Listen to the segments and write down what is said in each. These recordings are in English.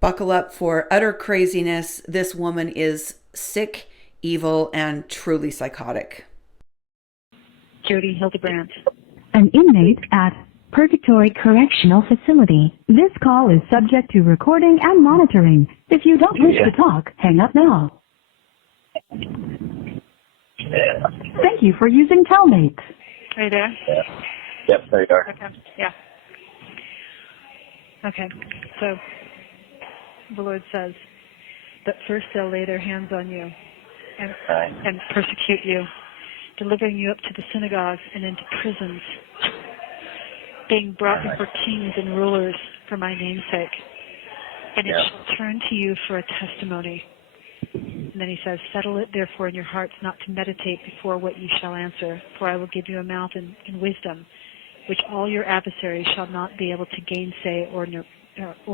Buckle up for utter craziness. This woman is sick, evil, and truly psychotic. Jodihildebrandt. An inmate at Purgatory Correctional Facility. This call is subject to recording and monitoring. If you don't wish to talk, hang up now. Thank you for using Telmate. Are you there? Yeah. Yep, there you are. Okay. Yeah. Okay. So the Lord says that first they'll lay their hands on you and persecute you, delivering you up to the synagogues and into prisons, being brought before kings and rulers for my name's sake. And it shall turn to you for a testimony. And then he says, settle it therefore in your hearts not to meditate before what you shall answer, for I will give you a mouth and wisdom, which all your adversaries shall not be able to gainsay or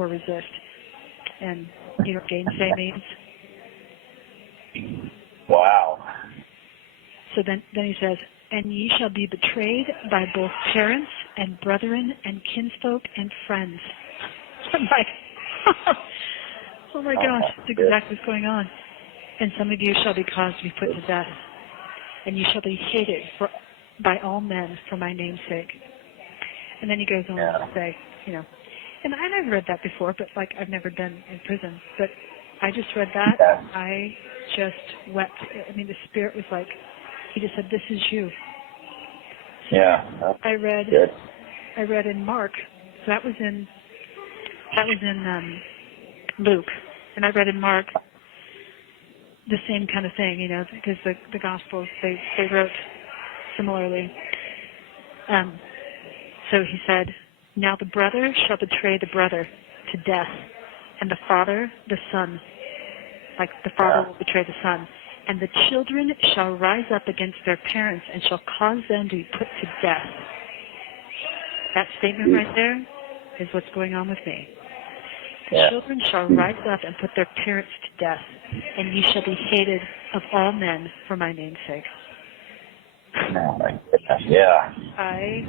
resist. And you know what gainsay means? Wow. So then he says, and ye shall be betrayed by both parents and brethren and kinsfolk and friends. I'm like, oh my gosh, that's exactly what's going on. And some of you shall be caused to be put to death, and you shall be hated by all men for my name's sake. And then he goes on to say, you know, and I've read that before, but like I've never been in prison. But I just read that. I just wept. I mean, the Spirit was like, he just said, this is you. So I read in Mark. So that was in Luke, and I read in Mark the same kind of thing, you know, because the Gospels they wrote similarly. So he said, now the brother shall betray the brother to death, and the father the son, like the father will betray the son. And the children shall rise up against their parents and shall cause them to be put to death. That statement right there is what's going on with me. The children shall rise up and put their parents to death, and ye shall be hated of all men for my name's sake. Oh my goodness, yeah. I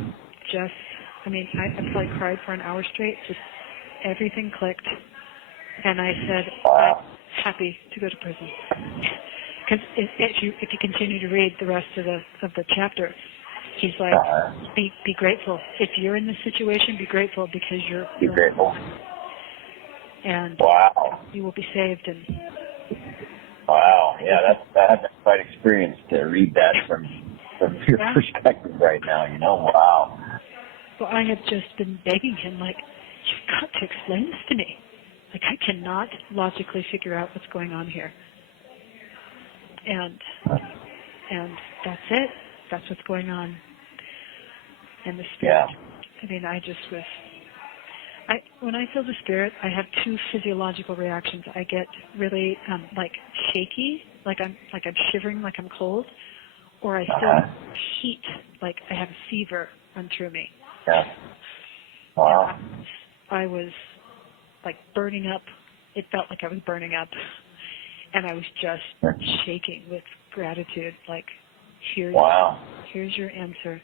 probably cried for an hour straight. Just everything clicked. And I said, I'm happy to go to prison. Because if you continue to read the rest of the chapter, he's like, be grateful. If you're in this situation, be grateful because you're grateful. And you will be saved. And that's quite experience to read that from your perspective right now. You know, wow. Well, I have just been begging him, like, you've got to explain this to me. Like, I cannot logically figure out what's going on here. And that's it. That's what's going on. And the Spirit. I mean, when I feel the Spirit, I have two physiological reactions. I get really like shaky, like I'm shivering, like I'm cold, or I feel heat, like I have a fever run through me. Yeah. Wow. I was like burning up. It felt like I was burning up. And I was just shaking with gratitude, like, here's your answer.